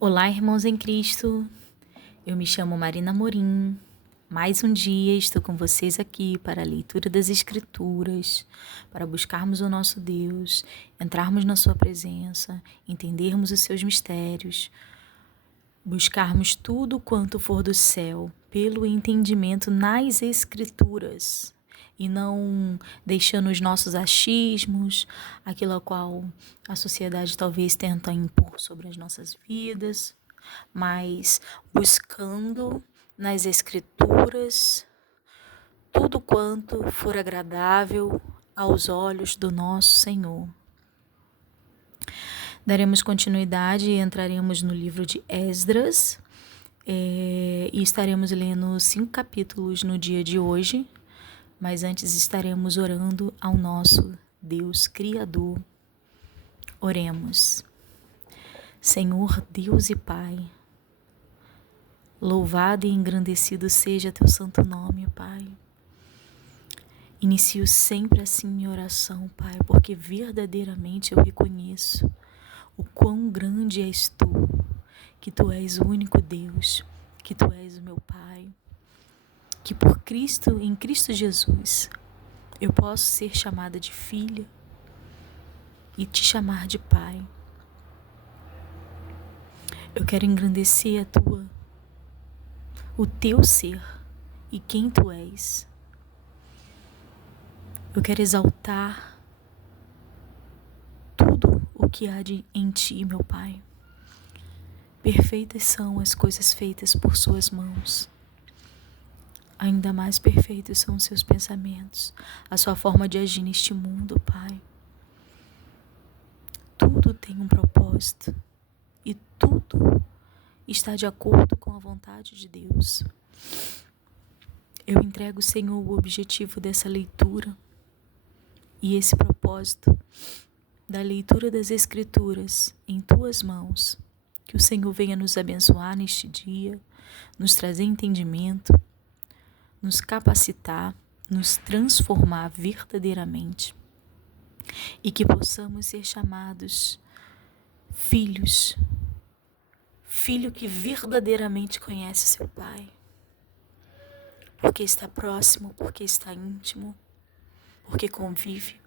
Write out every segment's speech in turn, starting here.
Olá, irmãos em Cristo. Eu me chamo Marina Morim. Mais um dia estou com vocês aqui para a leitura das Escrituras, para buscarmos o nosso Deus, entrarmos na sua presença, entendermos os seus mistérios, buscarmos tudo quanto for do céu pelo entendimento nas Escrituras e não deixando os nossos achismos, aquilo a qual a sociedade talvez tenta impor sobre as nossas vidas, mas buscando nas Escrituras tudo quanto for agradável aos olhos do nosso Senhor. Daremos continuidade e entraremos no livro de Esdras e estaremos lendo 5 capítulos no dia de hoje, mas antes estaremos orando ao nosso Deus Criador. Oremos. Senhor Deus e Pai, louvado e engrandecido seja teu santo nome, Pai. Inicio sempre assim minha oração, Pai, porque verdadeiramente eu reconheço o quão grande és tu, que tu és o único Deus, que tu és o meu Pai, que por Cristo, em Cristo Jesus, eu posso ser chamada de filha e te chamar de Pai. Eu quero engrandecer o teu ser e quem tu és. Eu quero exaltar tudo o que há em ti, meu Pai. Perfeitas são as coisas feitas por suas mãos. Ainda mais perfeitos são os seus pensamentos, a sua forma de agir neste mundo, Pai. Tudo tem um propósito e tudo está de acordo com a vontade de Deus. Eu entrego, Senhor, o objetivo dessa leitura e esse propósito da leitura das Escrituras em tuas mãos. Que o Senhor venha nos abençoar neste dia, nos trazer entendimento, nos capacitar, nos transformar verdadeiramente e que possamos ser chamados filhos, filho que verdadeiramente conhece seu Pai, porque está próximo, porque está íntimo, porque convive.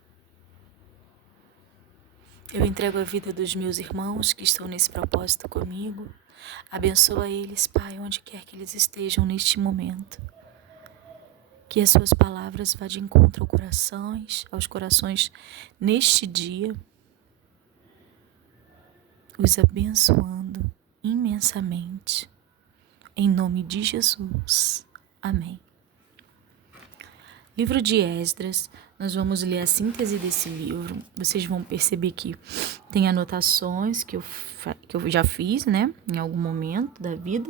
Eu entrego a vida dos meus irmãos que estão nesse propósito comigo. Abençoa eles, Pai, onde quer que eles estejam neste momento. Que as suas palavras vá de encontro aos corações neste dia, os abençoando imensamente. Em nome de Jesus. Amém. Livro de Esdras, nós vamos ler a síntese desse livro. Vocês vão perceber que tem anotações que eu já fiz, né, em algum momento da vida.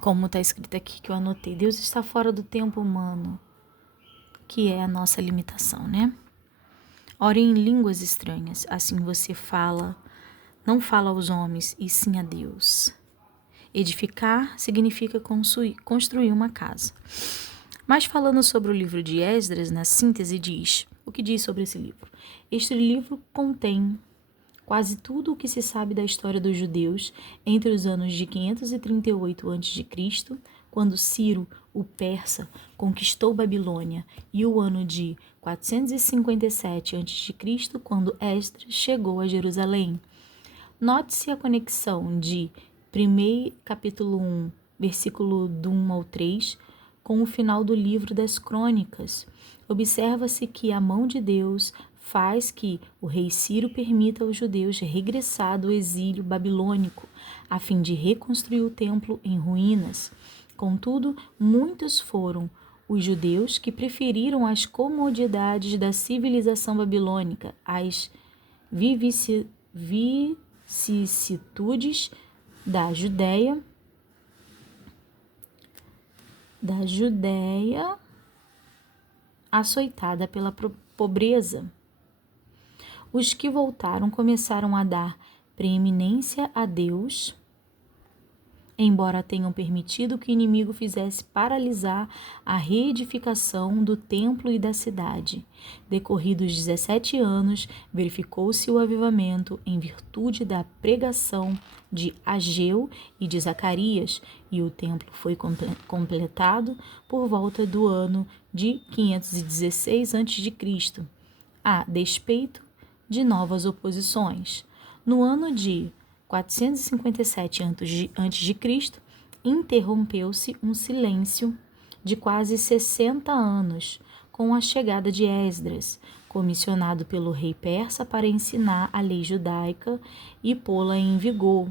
Como está escrito aqui que eu anotei, Deus está fora do tempo humano, que é a nossa limitação, né? Ore em línguas estranhas, assim você não fala aos homens, e sim a Deus. Edificar significa construir uma casa. Mas falando sobre o livro de Esdras, na síntese diz, o que diz sobre esse livro? Este livro contém quase tudo o que se sabe da história dos judeus entre os anos de 538 a.C., quando Ciro, o persa, conquistou Babilônia, e o ano de 457 a.C., quando Esdras chegou a Jerusalém. Note-se a conexão de 1 capítulo 1, versículo do 1 ao 3, com o final do livro das Crônicas. Observa-se que a mão de Deus faz que o rei Ciro permita aos judeus regressar do exílio babilônico, a fim de reconstruir o templo em ruínas. Contudo, muitos foram os judeus que preferiram as comodidades da civilização babilônica, as vicissitudes da Judéia açoitada pela pobreza. Os que voltaram começaram a dar preeminência a Deus embora tenham permitido que o inimigo fizesse paralisar a reedificação do templo e da cidade. Decorridos 17 anos, verificou-se o avivamento em virtude da pregação de Ageu e de Zacarias, e o templo foi completado por volta do ano de 516 a.C., a despeito de novas oposições. No ano de 457 a.C., interrompeu-se um silêncio de quase 60 anos com a chegada de Esdras, comissionado pelo rei persa para ensinar a lei judaica e pô-la em vigor.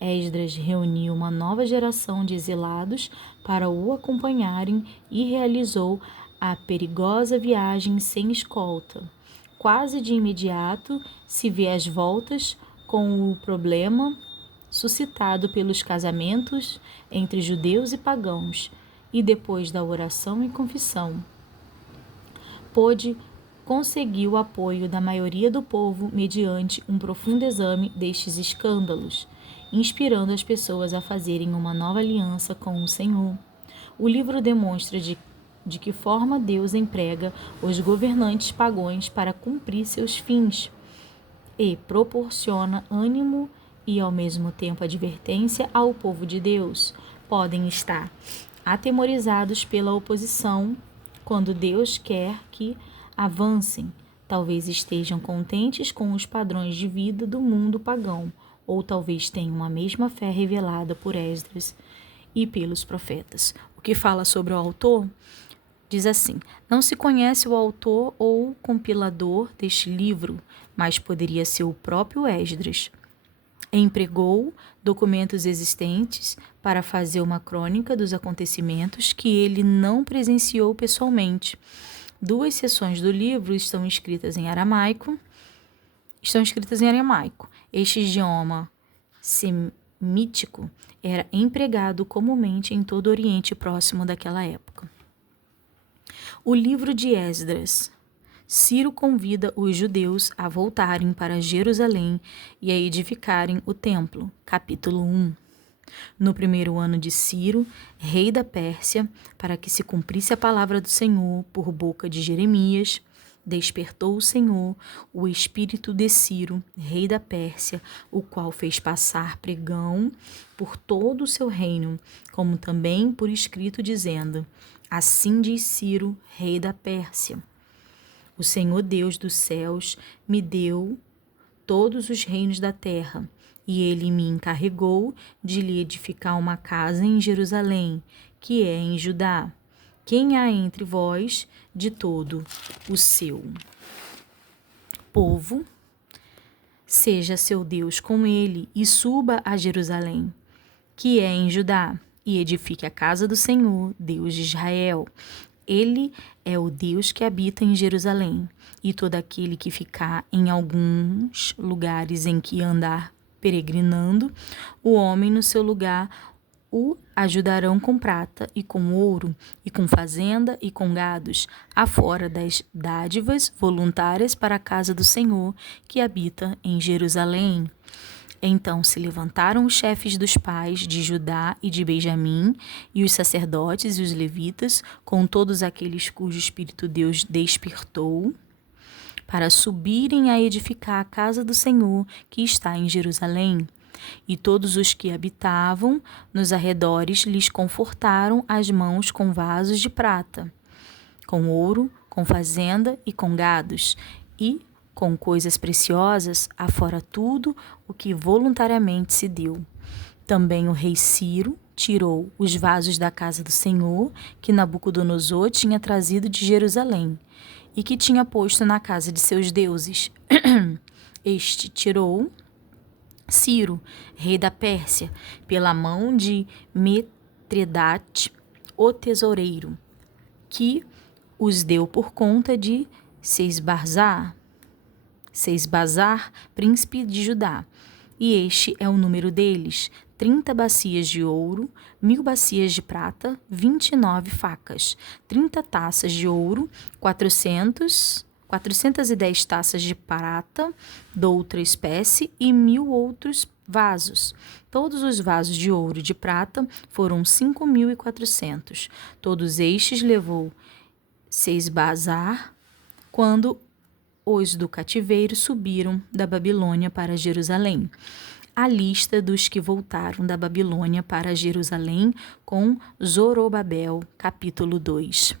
Esdras reuniu uma nova geração de exilados para o acompanharem e realizou a perigosa viagem sem escolta. Quase de imediato se vê as voltas com o problema suscitado pelos casamentos entre judeus e pagãos, e depois da oração e confissão, conseguiu o apoio da maioria do povo mediante um profundo exame destes escândalos, inspirando as pessoas a fazerem uma nova aliança com o Senhor. O livro demonstra de que forma Deus emprega os governantes pagãos para cumprir seus fins, e proporciona ânimo e, ao mesmo tempo, advertência ao povo de Deus. Podem estar atemorizados pela oposição quando Deus quer que avancem. Talvez estejam contentes com os padrões de vida do mundo pagão, ou talvez tenham a mesma fé revelada por Esdras e pelos profetas. O que fala sobre o autor? Diz assim: não se conhece o autor ou compilador deste livro, mas poderia ser o próprio Esdras. Empregou documentos existentes para fazer uma crônica dos acontecimentos que ele não presenciou pessoalmente. 2 seções do livro estão escritas em aramaico. Este idioma semítico era empregado comumente em todo o Oriente Próximo daquela época. O livro de Esdras. Ciro convida os judeus a voltarem para Jerusalém e a edificarem o templo. Capítulo 1. No primeiro ano de Ciro, rei da Pérsia, para que se cumprisse a palavra do Senhor por boca de Jeremias, despertou o Senhor o espírito de Ciro, rei da Pérsia, o qual fez passar pregão por todo o seu reino, como também por escrito, dizendo: assim diz Ciro, rei da Pérsia: o Senhor Deus dos céus me deu todos os reinos da terra, e ele me encarregou de lhe edificar uma casa em Jerusalém, que é em Judá. Quem há entre vós de todo o seu povo, seja seu Deus com ele, e suba a Jerusalém, que é em Judá, e edifique a casa do Senhor, Deus de Israel. Ele é o Deus que habita em Jerusalém, e todo aquele que ficar em alguns lugares em que andar peregrinando, o homem no seu lugar o ajudarão com prata e com ouro, e com fazenda e com gados, afora das dádivas voluntárias para a casa do Senhor que habita em Jerusalém. Então se levantaram os chefes dos pais de Judá e de Benjamim, e os sacerdotes e os levitas, com todos aqueles cujo espírito Deus despertou, para subirem a edificar a casa do Senhor que está em Jerusalém. E todos os que habitavam nos arredores lhes confortaram as mãos com vasos de prata, com ouro, com fazenda e com gados, e com coisas preciosas, afora tudo o que voluntariamente se deu. Também o rei Ciro tirou os vasos da casa do Senhor, que Nabucodonosor tinha trazido de Jerusalém, e que tinha posto na casa de seus deuses. Este tirou Ciro, rei da Pérsia, pela mão de Mitredate, o tesoureiro, que os deu por conta de Sesbazar, príncipe de Judá. E este é o número deles: 30 bacias de ouro, 1000 bacias de prata, 29 facas, 30 taças de ouro, 410 taças de prata, de outra espécie, e 1000 outros vasos. Todos os vasos de ouro e de prata foram 5.400. Todos estes levou Sesbazar quando os do cativeiro subiram da Babilônia para Jerusalém. A lista dos que voltaram da Babilônia para Jerusalém com Zorobabel, capítulo 2.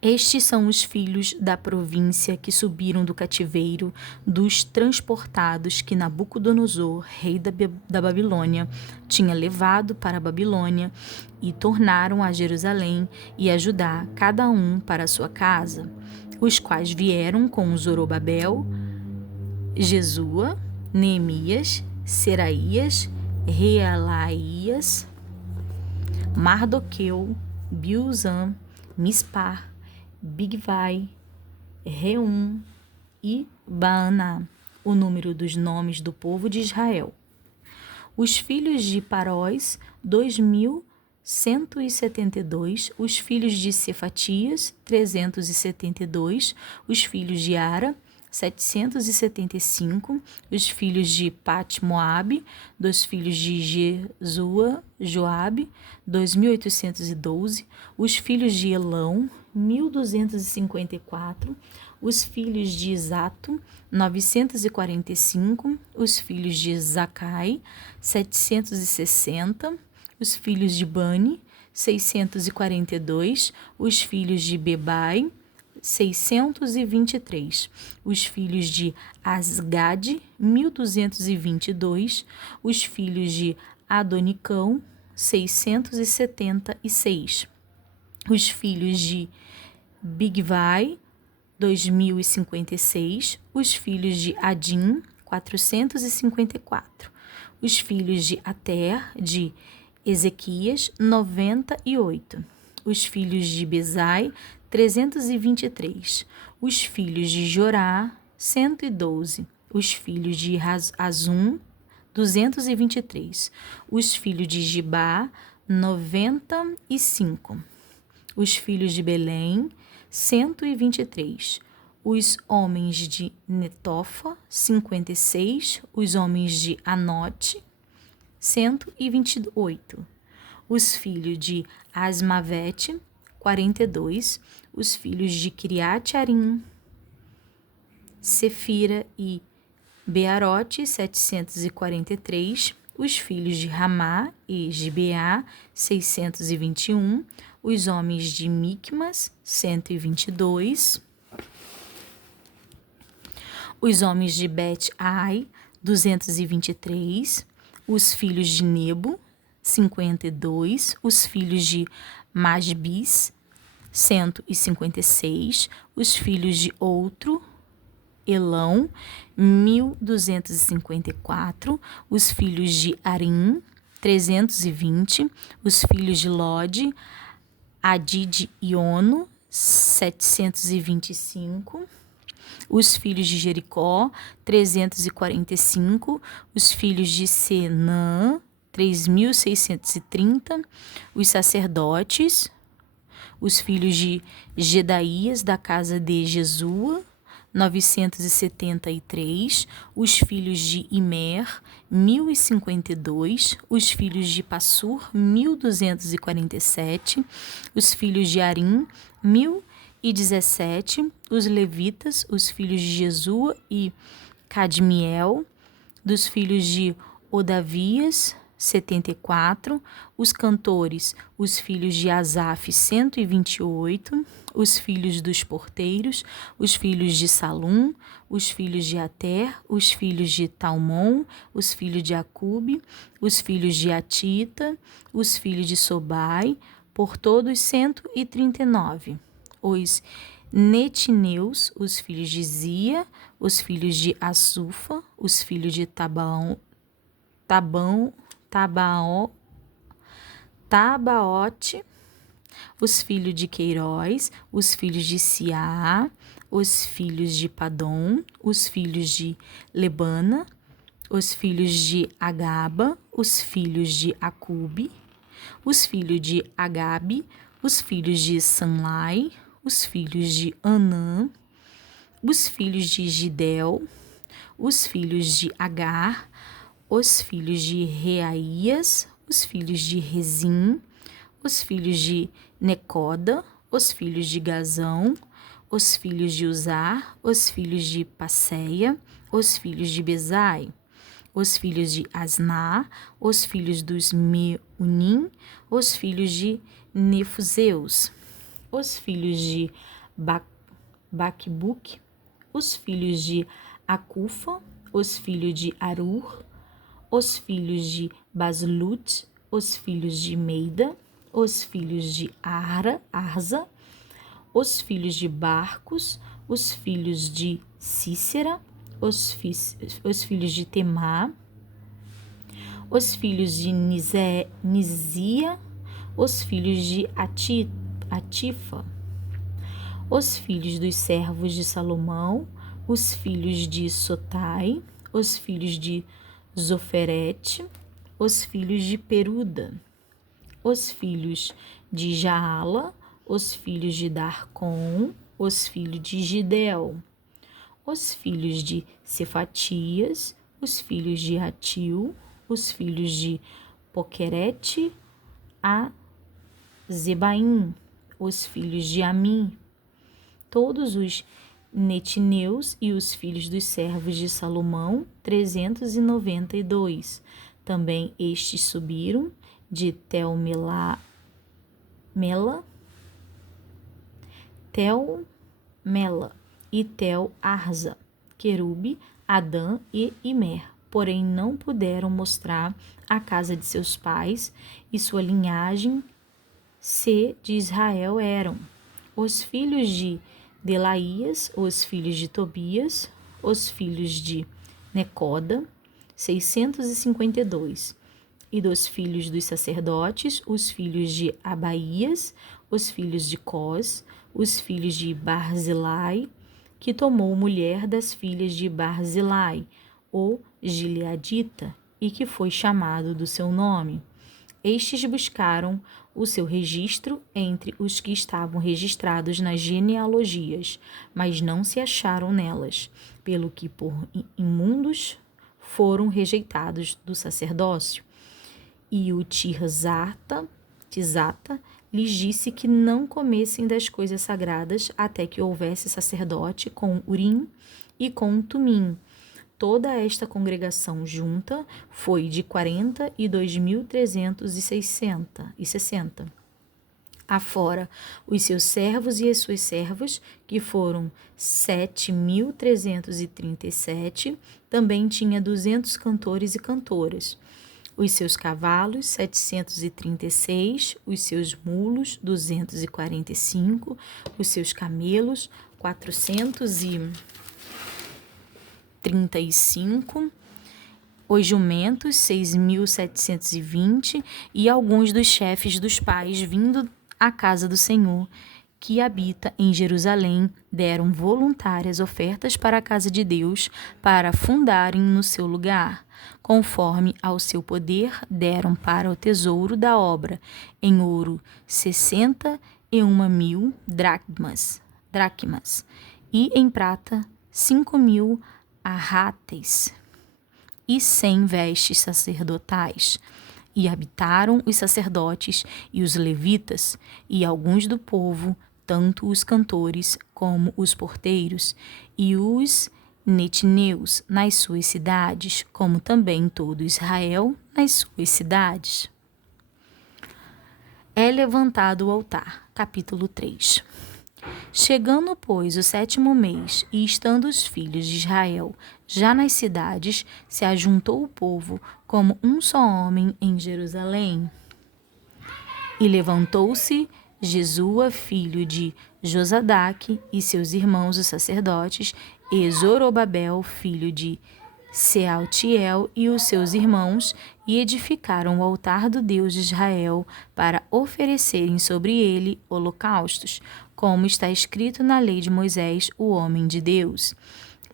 Estes são os filhos da província que subiram do cativeiro, dos transportados que Nabucodonosor, rei da Babilônia, tinha levado para a Babilônia, e tornaram a Jerusalém e a Judá, cada um para a sua casa, os quais vieram com Zorobabel, Jesua, Neemias, Seraías, Realaías, Mardoqueu, Bilzan, Mispar, Bigvai, Reum e Baaná, o número dos nomes do povo de Israel. Os filhos de Parós, 2.172, os filhos de Cefatias, 372, os filhos de Ara, 775, os filhos de Pat-Moabe, dos filhos de Jesua, Joabe, 2.812, os filhos de Elão, 1.254, os filhos de Zato, 945, os filhos de Zacai, 760, os filhos de Bani, 642, os filhos de Bebai, 623, os filhos de Asgade, 1.222, os filhos de Adonicão, 676, os filhos de Bigvai, 2.056, os filhos de Adim, 454, os filhos de Ater, de Ezequias, 98, os filhos de Bezai, 323, os filhos de Jorá, 112, os filhos de Azum, 223, os filhos de Gibá, 95, os filhos de Belém, 123, os homens de Netofa, 56, os homens de Anote, 128, os filhos de Asmavete, 42, os filhos de Kiriat-Arim, Sefira e Bearote, 743, os filhos de Ramá e Gibeá, 621, os homens de Micmas, 122, os homens de Bet-Ai, 223, os filhos de Nebo, 52, os filhos de Masbis, 156, os filhos de outro, Elão, 1.254, os filhos de Arim, 320, os filhos de Lode, Adid e Ono, 725, os filhos de Jericó, 345, os filhos de Senã, 3.630, os sacerdotes, os filhos de Gedaías, da casa de Jesua, 973, os filhos de Imer, 1.052, os filhos de Passur, 1.247, os filhos de Arim, 1.017, os levitas, os filhos de Jesua e Cadmiel, dos filhos de Odavias, 74, os cantores, os filhos de Asaf, 128, os filhos dos porteiros, os filhos de Salum, os filhos de Ater, os filhos de Talmon, os filhos de Acube, os filhos de Atita, os filhos de Sobai, por todos 139. Os netineus, os filhos de Zia, os filhos de Assufa, os filhos de Tabaote, os filhos de Queiroz, os filhos de Siá, os filhos de Padom, os filhos de Lebana, os filhos de Agaba, os filhos de Acube, os filhos de Agabe, os filhos de Sanlai, os filhos de Anã, os filhos de Gidel, os filhos de Agar, os filhos de Reaías, os filhos de Rezim, os filhos de Necoda, os filhos de Gazão, os filhos de Uzar, os filhos de Passeia, os filhos de Bezai, os filhos de Asná, os filhos dos Meunim, os filhos de Nefuseus, os filhos de Baquebuque, os filhos de Acufa, os filhos de Arur, os filhos de Baslut, os filhos de Meida, os filhos de Arza, os filhos de Barcos, os filhos de Cícera, os filhos de Temá, os filhos de Nizia, os filhos de Atifa, os filhos dos servos de Salomão, os filhos de Sotai, os filhos de Zoferete, os filhos de Peruda, os filhos de Jaala, os filhos de Darcon, os filhos de Gidel, os filhos de Cefatias, os filhos de Atil, os filhos de Poquerete, a Zebaim, os filhos de Amim, todos os netineus e os filhos dos servos de Salomão, 392. Também estes subiram de Tel-Mela e Tel-Arza, Querube, Adã e Imer, porém não puderam mostrar a casa de seus pais e sua linhagem se de Israel eram os filhos de Delaías, os filhos de Tobias, os filhos de Necoda, 652, e dos filhos dos sacerdotes, os filhos de Abaías, os filhos de Cós, os filhos de Barzilai, que tomou mulher das filhas de Barzilai, o Gileadita, e que foi chamado do seu nome. Estes buscaram o seu registro entre os que estavam registrados nas genealogias, mas não se acharam nelas, pelo que por imundos foram rejeitados do sacerdócio. E o Tizata lhes disse que não comessem das coisas sagradas até que houvesse sacerdote com Urim e com Tumim. Toda esta congregação junta foi de 42.360. Afora os seus servos e as suas servas, que foram 7.337, também tinha 200 cantores e cantoras. Os seus cavalos, 736, os seus mulos, 245, os seus camelos, 435, os jumentos, 6.720, e alguns dos chefes dos pais vindo à casa do Senhor, que habita em Jerusalém, deram voluntárias ofertas para a casa de Deus, para fundarem no seu lugar. Conforme ao seu poder, deram para o tesouro da obra, em ouro 61.000 dracmas, e em prata 5.000 arrates, e 100 vestes sacerdotais. E habitaram os sacerdotes e os levitas, e alguns do povo, tanto os cantores como os porteiros, e os netineus nas suas cidades, como também todo Israel nas suas cidades. É levantado o altar. Capítulo 3. Chegando, pois, o 7º mês, e estando os filhos de Israel já nas cidades, se ajuntou o povo como um só homem em Jerusalém. E levantou-se Jesua, filho de Josadaque, e seus irmãos os sacerdotes, e Zorobabel, filho de Sealtiel, e os seus irmãos, e edificaram o altar do Deus de Israel, para oferecerem sobre ele holocaustos, como está escrito na lei de Moisés, o homem de Deus.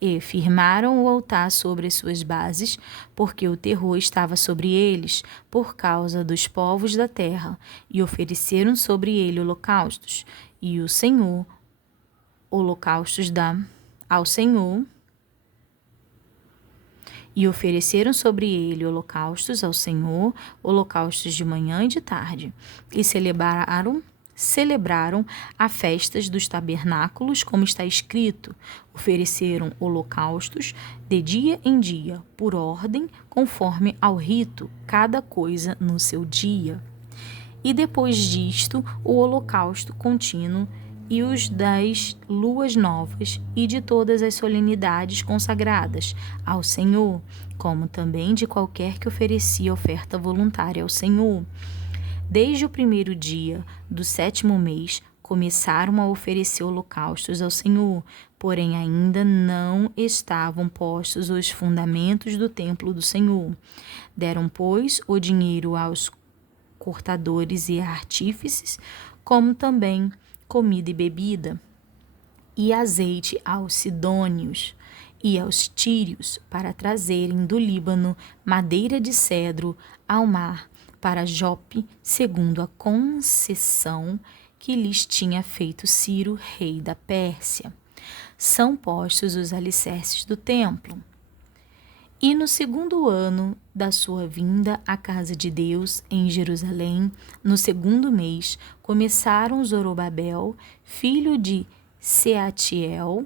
E firmaram o altar sobre as suas bases, porque o terror estava sobre eles, por causa dos povos da terra, e ofereceram sobre ele holocaustos, e o Senhor, holocaustos ao Senhor, E ofereceram sobre ele holocaustos ao Senhor, holocaustos de manhã e de tarde. E celebraram a festas dos tabernáculos, como está escrito. Ofereceram holocaustos de dia em dia, por ordem, conforme ao rito, cada coisa no seu dia. E depois disto, o holocausto contínuo e os das luas novas e de todas as solenidades consagradas ao Senhor, como também de qualquer que oferecia oferta voluntária ao Senhor. Desde o primeiro dia do 7º mês, começaram a oferecer holocaustos ao Senhor, porém ainda não estavam postos os fundamentos do templo do Senhor. Deram, pois, o dinheiro aos cortadores e artífices, como também comida e bebida, e azeite aos sidônios e aos tírios, para trazerem do Líbano madeira de cedro ao mar, para Jope, segundo a concessão que lhes tinha feito Ciro, rei da Pérsia. São postos os alicerces do templo. E no 2º ano da sua vinda à casa de Deus, em Jerusalém, no 2º mês, começaram Zorobabel, filho de Seatiel,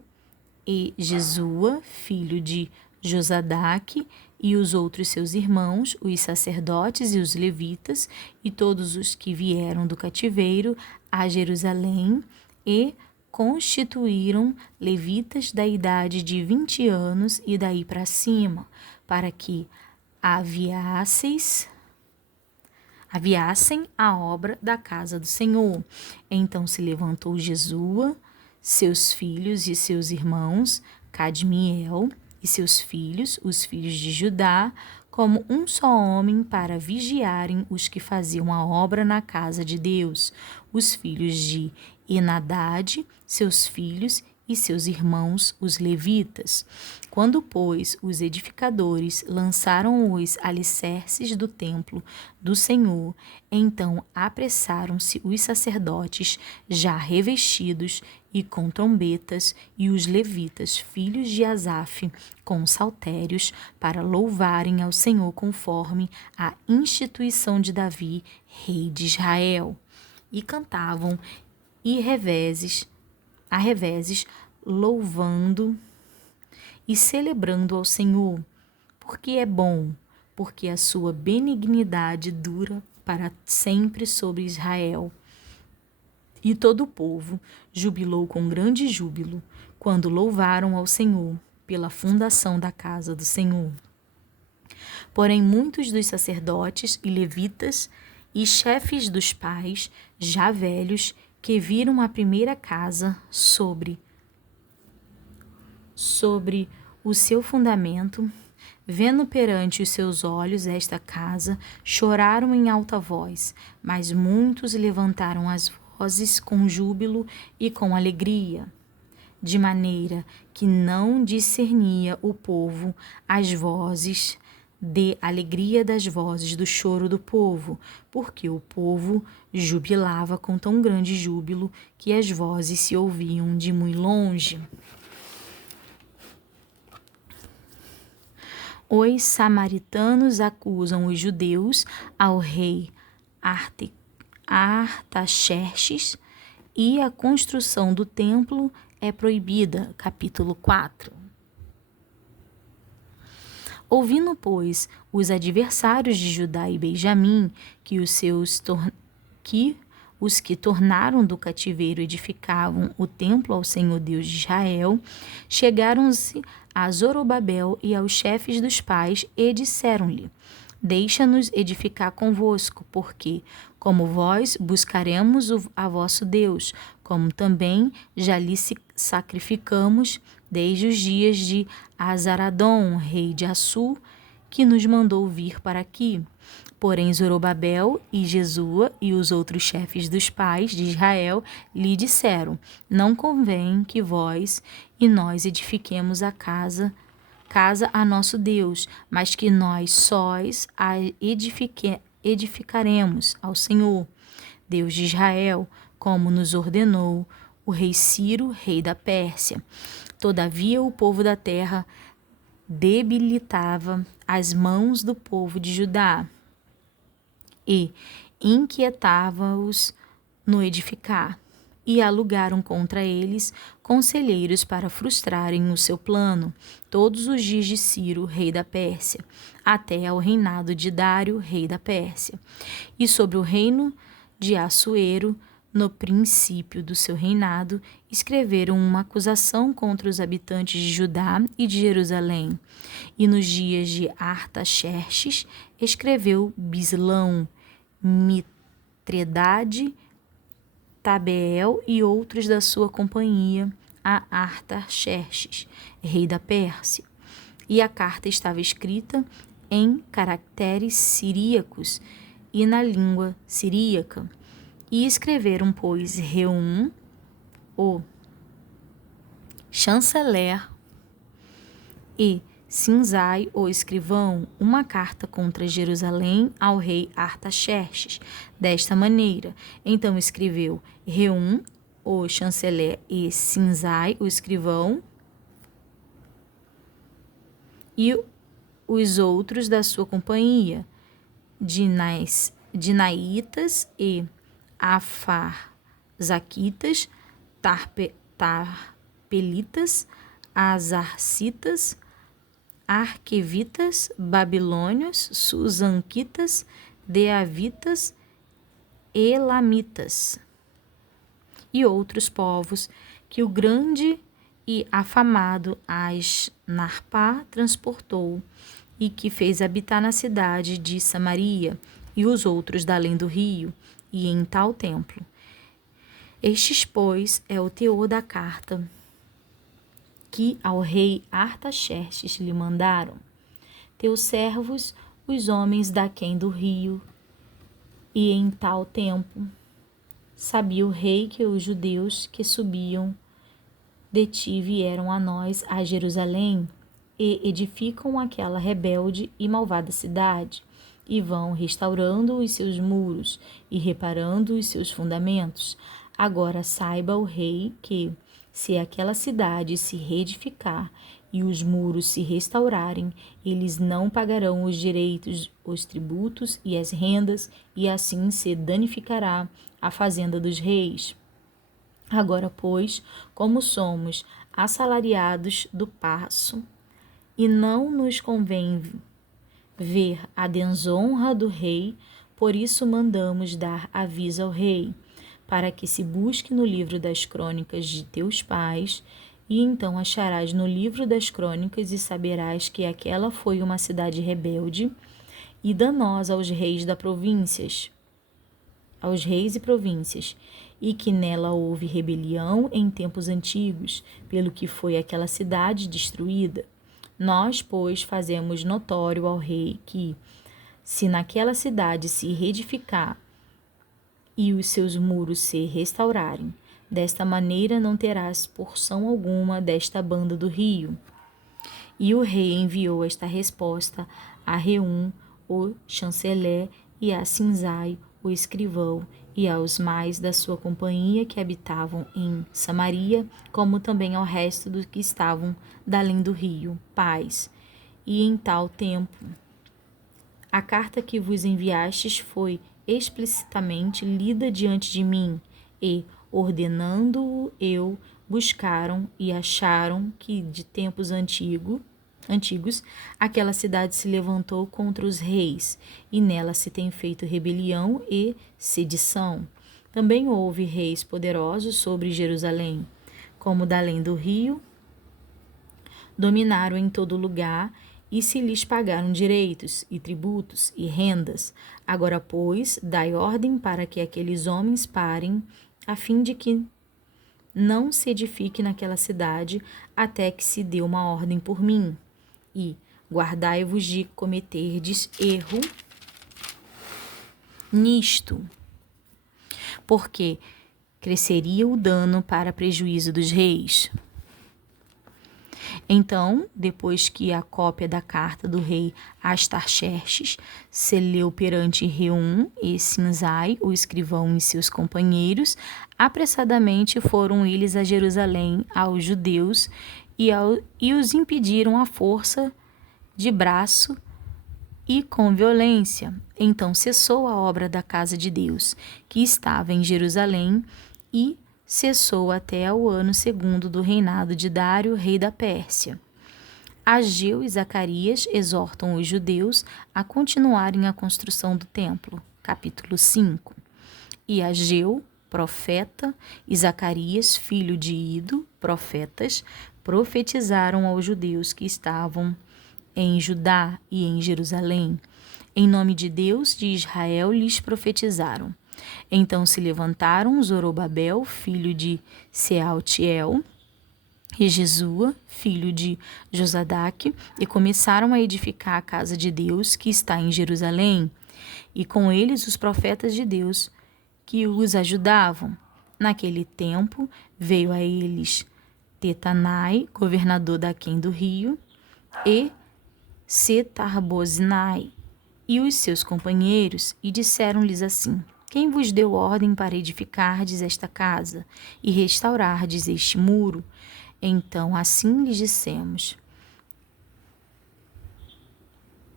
e Jesua, filho de Josadaque, e os outros seus irmãos, os sacerdotes e os levitas, e todos os que vieram do cativeiro a Jerusalém, e constituíram levitas da idade de 20 anos e daí para cima, para que aviassem a obra da casa do Senhor. Então se levantou Jesua, seus filhos e seus irmãos, Cadmiel e seus filhos, os filhos de Judá, como um só homem para vigiarem os que faziam a obra na casa de Deus, os filhos de Enadade, seus filhos e seus irmãos, os levitas. Quando, pois, os edificadores lançaram os alicerces do templo do Senhor, então apressaram-se os sacerdotes já revestidos e com trombetas, e os levitas, filhos de Asaf, com saltérios, para louvarem ao Senhor conforme a instituição de Davi, rei de Israel. E cantavam a revezes, louvando e celebrando ao Senhor, porque é bom, porque a sua benignidade dura para sempre sobre Israel. E todo o povo jubilou com grande júbilo, quando louvaram ao Senhor pela fundação da casa do Senhor. Porém, muitos dos sacerdotes e levitas e chefes dos pais, já velhos, que viram a primeira casa sobre o seu fundamento, vendo perante os seus olhos esta casa, choraram em alta voz, mas muitos levantaram as vozes com júbilo e com alegria, de maneira que não discernia o povo as vozes de alegria das vozes do choro do povo, porque o povo jubilava com tão grande júbilo que as vozes se ouviam de muito longe. Os samaritanos acusam os judeus ao rei Artaxerxes, e a construção do templo é proibida. Capítulo 4. Ouvindo, pois, os adversários de Judá e Benjamim, que os que tornaram do cativeiro edificavam o templo ao Senhor Deus de Israel, chegaram-se a Zorobabel e aos chefes dos pais e disseram-lhe: Deixa-nos edificar convosco, porque, como vós, buscaremos a vosso Deus, como também já lhe sacrificamos desde os dias de Azaradom, rei de Assur, que nos mandou vir para aqui. Porém, Zorobabel e Jesua e os outros chefes dos pais de Israel lhe disseram: Não convém que vós e nós edifiquemos a casa a nosso Deus, mas que nós sós a edificaremos ao Senhor, Deus de Israel, como nos ordenou o rei Ciro, rei da Pérsia. Todavia o povo da terra debilitava as mãos do povo de Judá e inquietava-os no edificar, e alugaram contra eles conselheiros para frustrarem o seu plano, todos os dias de Ciro, rei da Pérsia, até ao reinado de Dário, rei da Pérsia. E sobre o reino de Assuero, no princípio do seu reinado, escreveram uma acusação contra os habitantes de Judá e de Jerusalém. E nos dias de Artaxerxes, escreveu Bislão, Mitredade, Tabeel e outros da sua companhia a Artaxerxes, rei da Pérsia. E a carta estava escrita em caracteres siríacos e na língua siríaca. E escreveram, pois, Reum, o chanceler, e Sinzai, o escrivão, uma carta contra Jerusalém ao rei Artaxerxes, desta maneira. Então escreveu Reum, o chanceler, e Sinzai, o escrivão, e os outros da sua companhia, Dinaitas e Afarzaquitas, Tarpelitas, Azarcitas, Arquevitas, Babilônios, Susanquitas, Deavitas, Elamitas e outros povos que o grande e afamado Asnarpá transportou e que fez habitar na cidade de Samaria e os outros da além do rio e em tal templo. Estes, pois, é o teor da carta que ao rei Artaxerxes lhe mandaram. Teus servos, os homens daquém do rio, e em tal tempo sabia o rei que os judeus que subiam de ti vieram a nós a Jerusalém e edificam aquela rebelde e malvada cidade, e vão restaurando os seus muros e reparando os seus fundamentos. Agora saiba o rei que, se aquela cidade se reedificar e os muros se restaurarem, eles não pagarão os direitos, os tributos e as rendas, e assim se danificará a fazenda dos reis. Agora, pois, como somos assalariados do paço, e não nos convém ver a desonra do rei, por isso mandamos dar aviso ao rei, para que se busque no livro das crônicas de teus pais, e então acharás no livro das crônicas e saberás que aquela foi uma cidade rebelde e danosa aos reis da províncias, aos reis e províncias, e que nela houve rebelião em tempos antigos, pelo que foi aquela cidade destruída. Nós, pois, fazemos notório ao rei que, se naquela cidade se reedificar e os seus muros se restaurarem, desta maneira não terás porção alguma desta banda do rio. E o rei enviou esta resposta a Reum, o chanceler, e a Sinzai, o escrivão, e aos mais da sua companhia que habitavam em Samaria, como também ao resto dos que estavam da além do rio, paz. E em tal tempo, a carta que vos enviastes foi explicitamente lida diante de mim, e, ordenando-o eu, buscaram e acharam que de tempos antigos, aquela cidade se levantou contra os reis, e nela se tem feito rebelião e sedição. Também houve reis poderosos sobre Jerusalém, como da além do rio, dominaram em todo lugar, e se lhes pagaram direitos, e tributos, e rendas. Agora, pois, dai ordem para que aqueles homens parem, a fim de que não se edifique naquela cidade, até que se dê uma ordem por mim. E guardai-vos de cometerdes erro nisto, porque cresceria o dano para prejuízo dos reis. Então, depois que a cópia da carta do rei Artaxerxes se leu perante Reum e Sinzai, o escrivão e seus companheiros, apressadamente foram eles a Jerusalém aos judeus e os impediram à força de braço e com violência. Então cessou a obra da casa de Deus, que estava em Jerusalém, e cessou até o ano segundo do reinado de Dário, rei da Pérsia. Ageu e Zacarias exortam os judeus a continuarem a construção do templo. Capítulo 5. E Ageu, profeta, e Zacarias, filho de Ido, profetas, profetizaram aos judeus que estavam em Judá e em Jerusalém. Em nome de Deus de Israel lhes profetizaram. Então se levantaram Zorobabel, filho de Sealtiel, e Jesua, filho de Josadaque, e começaram a edificar a casa de Deus que está em Jerusalém, e com eles os profetas de Deus que os ajudavam. Naquele tempo veio a eles Tetanai, governador daquém do rio, e Setar-Bozenai, e os seus companheiros, e disseram-lhes assim: Quem vos deu ordem para edificardes esta casa e restaurardes este muro? Então assim lhes dissemos: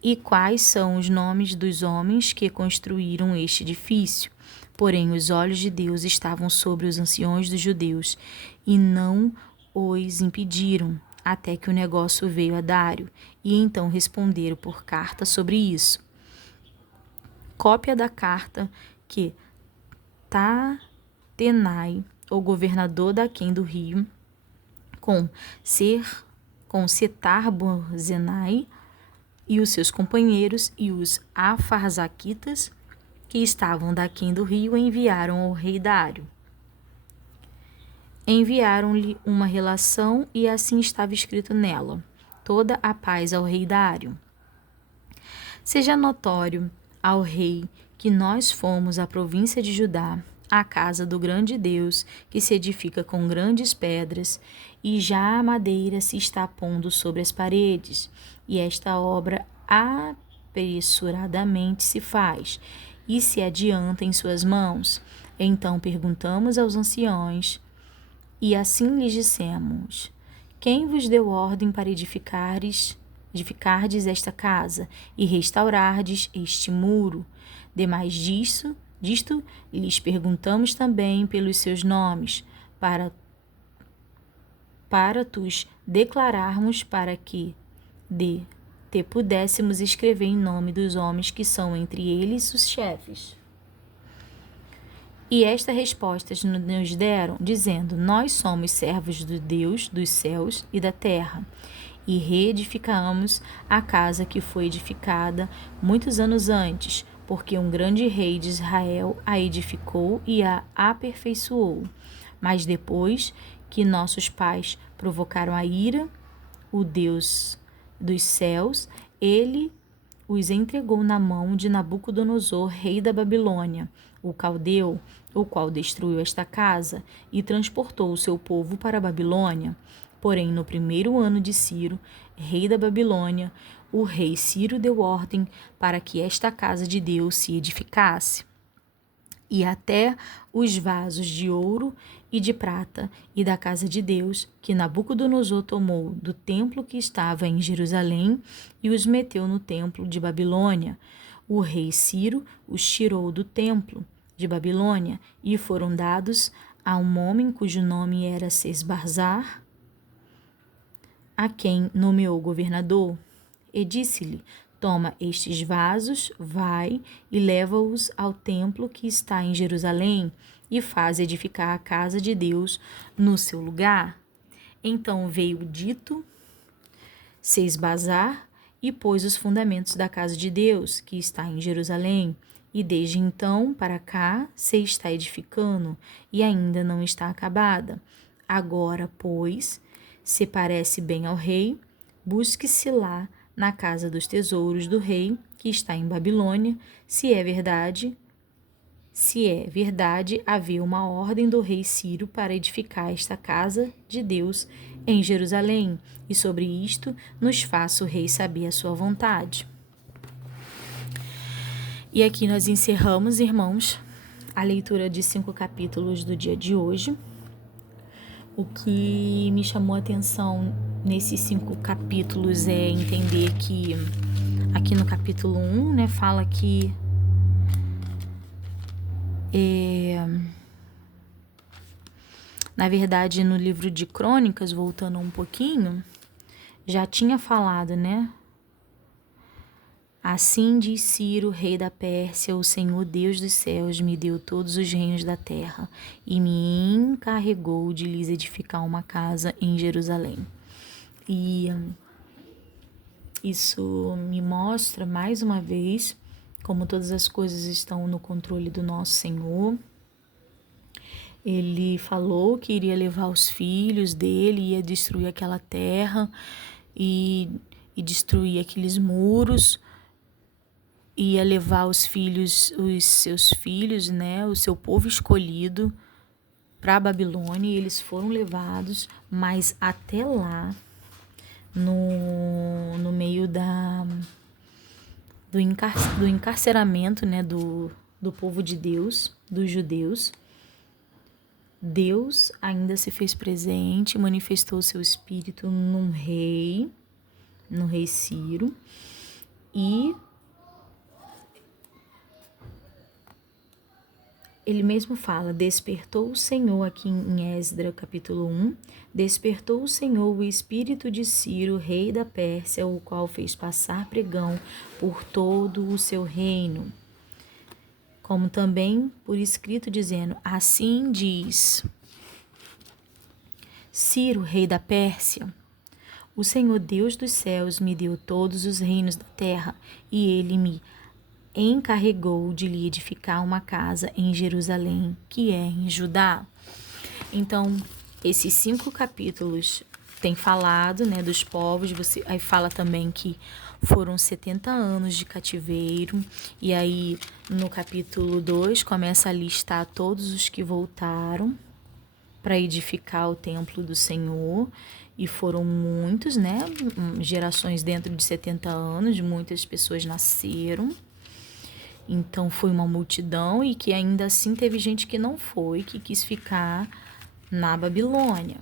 E quais são os nomes dos homens que construíram este edifício? Porém, os olhos de Deus estavam sobre os anciões dos judeus, e não os impediram, até que o negócio veio a Dário, e então responderam por carta sobre isso. Cópia da carta que Tatenai, o governador daquém do rio, com Setar-Bozenai e os seus companheiros e os afarzaquitas que estavam daquém do rio enviaram ao rei Dário. Enviaram-lhe uma relação e assim estava escrito nela: toda a paz ao rei Dário. Seja notório ao rei que nós fomos à província de Judá, a casa do grande Deus, que se edifica com grandes pedras, e já a madeira se está pondo sobre as paredes, e esta obra apressuradamente se faz, e se adianta em suas mãos. Então perguntamos aos anciões, e assim lhes dissemos: Quem vos deu ordem para edificardes esta casa e restaurardes este muro? Demais disto lhes perguntamos também pelos seus nomes, para tus declararmos, para que te pudéssemos escrever em nome dos homens que são entre eles os chefes. E esta resposta nos deram, dizendo: Nós somos servos do Deus dos céus e da terra, e reedificamos a casa que foi edificada muitos anos antes, porque um grande rei de Israel a edificou e a aperfeiçoou. Mas depois que nossos pais provocaram a ira, o Deus dos céus, ele os entregou na mão de Nabucodonosor, rei da Babilônia, o caldeu, o qual destruiu esta casa e transportou o seu povo para a Babilônia. Porém, no primeiro ano de Ciro, rei da Babilônia, o rei Ciro deu ordem para que esta casa de Deus se edificasse. E até os vasos de ouro e de prata e da casa de Deus, que Nabucodonosor tomou do templo que estava em Jerusalém e os meteu no templo de Babilônia. O rei Ciro os tirou do templo de Babilônia e foram dados a um homem cujo nome era Sesbazzar, a quem nomeou governador, e disse-lhe: Toma estes vasos, vai e leva-os ao templo que está em Jerusalém e faz edificar a casa de Deus no seu lugar. Então veio dito Sesbazzar e pôs os fundamentos da casa de Deus, que está em Jerusalém, e desde então para cá se está edificando e ainda não está acabada. Agora, pois, se parece bem ao rei, busque-se lá na casa dos tesouros do rei, que está em Babilônia, se é verdade haver uma ordem do rei Ciro para edificar esta casa de Deus em Jerusalém, e sobre isto nos faça o rei saber a sua vontade. E aqui nós encerramos, irmãos, a leitura de 5 capítulos do dia de hoje. O que me chamou a atenção nesses 5 capítulos é entender que aqui no capítulo 1, né, fala que na verdade no livro de Crônicas, voltando um pouquinho, já tinha falado, né? Assim diz Ciro, rei da Pérsia: o Senhor Deus dos céus me deu todos os reinos da terra e me encarregou de lhes edificar uma casa em Jerusalém. E isso me mostra mais uma vez como todas as coisas estão no controle do nosso Senhor. Ele falou que iria levar os filhos dele, ia destruir aquela terra e destruir aqueles muros, ia levar os seus filhos, né, o seu povo escolhido para a Babilônia, e eles foram levados, mas até lá, no meio do encarceramento, né, do povo de Deus, dos judeus, Deus ainda se fez presente, manifestou o seu espírito no rei Ciro, e ele mesmo fala: despertou o Senhor, aqui em Esdra capítulo 1, despertou o Senhor o espírito de Ciro, rei da Pérsia, o qual fez passar pregão por todo o seu reino, como também por escrito, dizendo: assim diz Ciro, rei da Pérsia: o Senhor Deus dos céus me deu todos os reinos da terra, e ele me encarregou de lhe edificar uma casa em Jerusalém, que é em Judá. Então, esses 5 capítulos tem falado, né, dos povos. Aí fala também que foram 70 anos de cativeiro, e aí no capítulo 2 começa a listar todos os que voltaram para edificar o templo do Senhor, e foram muitos, né, gerações dentro de 70 anos, muitas pessoas nasceram. Então foi uma multidão, e que ainda assim teve gente que não foi, que quis ficar na Babilônia.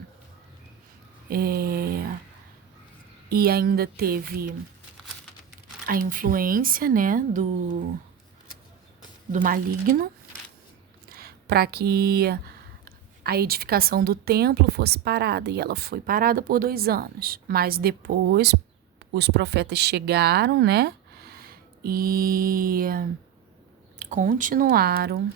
E ainda teve a influência, né, do maligno, para que a edificação do templo fosse parada, e ela foi parada por 2 anos. Mas depois os profetas chegaram, né, e continuaram,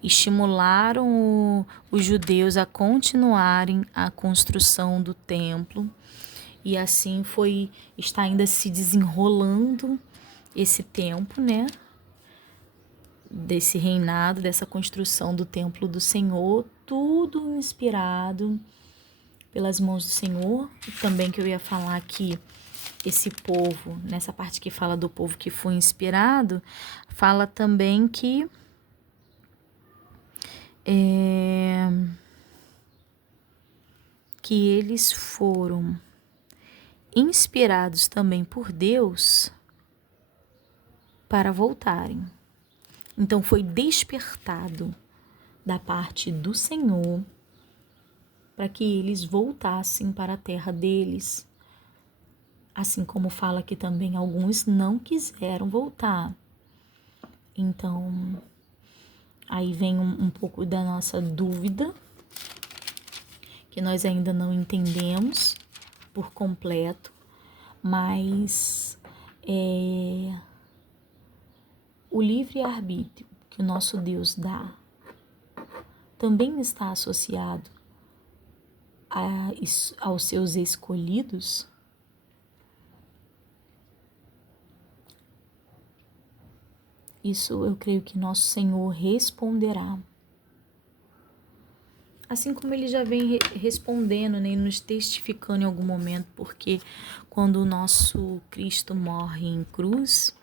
estimularam os judeus a continuarem a construção do templo, e assim está ainda se desenrolando esse tempo, né, desse reinado, dessa construção do templo do Senhor, tudo inspirado pelas mãos do Senhor. E também que eu ia falar que esse povo, nessa parte que fala do povo que foi inspirado, fala também que eles foram inspirados também por Deus para voltarem. Então foi despertado da parte do Senhor para que eles voltassem para a terra deles. Assim como fala que também alguns não quiseram voltar. Então, aí vem um pouco da nossa dúvida, que nós ainda não entendemos por completo, mas o livre-arbítrio que o nosso Deus dá também está associado aos seus escolhidos. Isso eu creio que nosso Senhor responderá. Assim como ele já vem respondendo, né, nos testificando em algum momento, porque quando o nosso Cristo morre em cruz,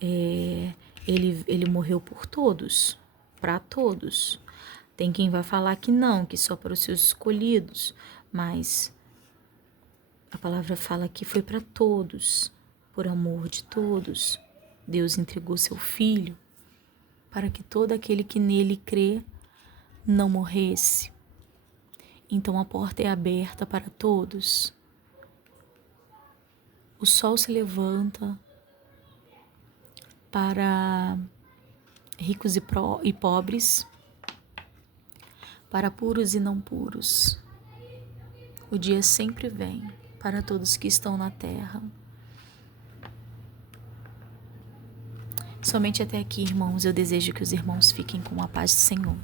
ele morreu por todos, para todos. Tem quem vai falar que não, que só para os seus escolhidos, mas a palavra fala que foi para todos, por amor de todos. Deus entregou seu Filho para que todo aquele que nele crê não morresse. Então a porta é aberta para todos. O sol se levanta para ricos e pobres, para puros e não puros. O dia sempre vem para todos que estão na terra. Somente até aqui, irmãos, eu desejo que os irmãos fiquem com a paz do Senhor.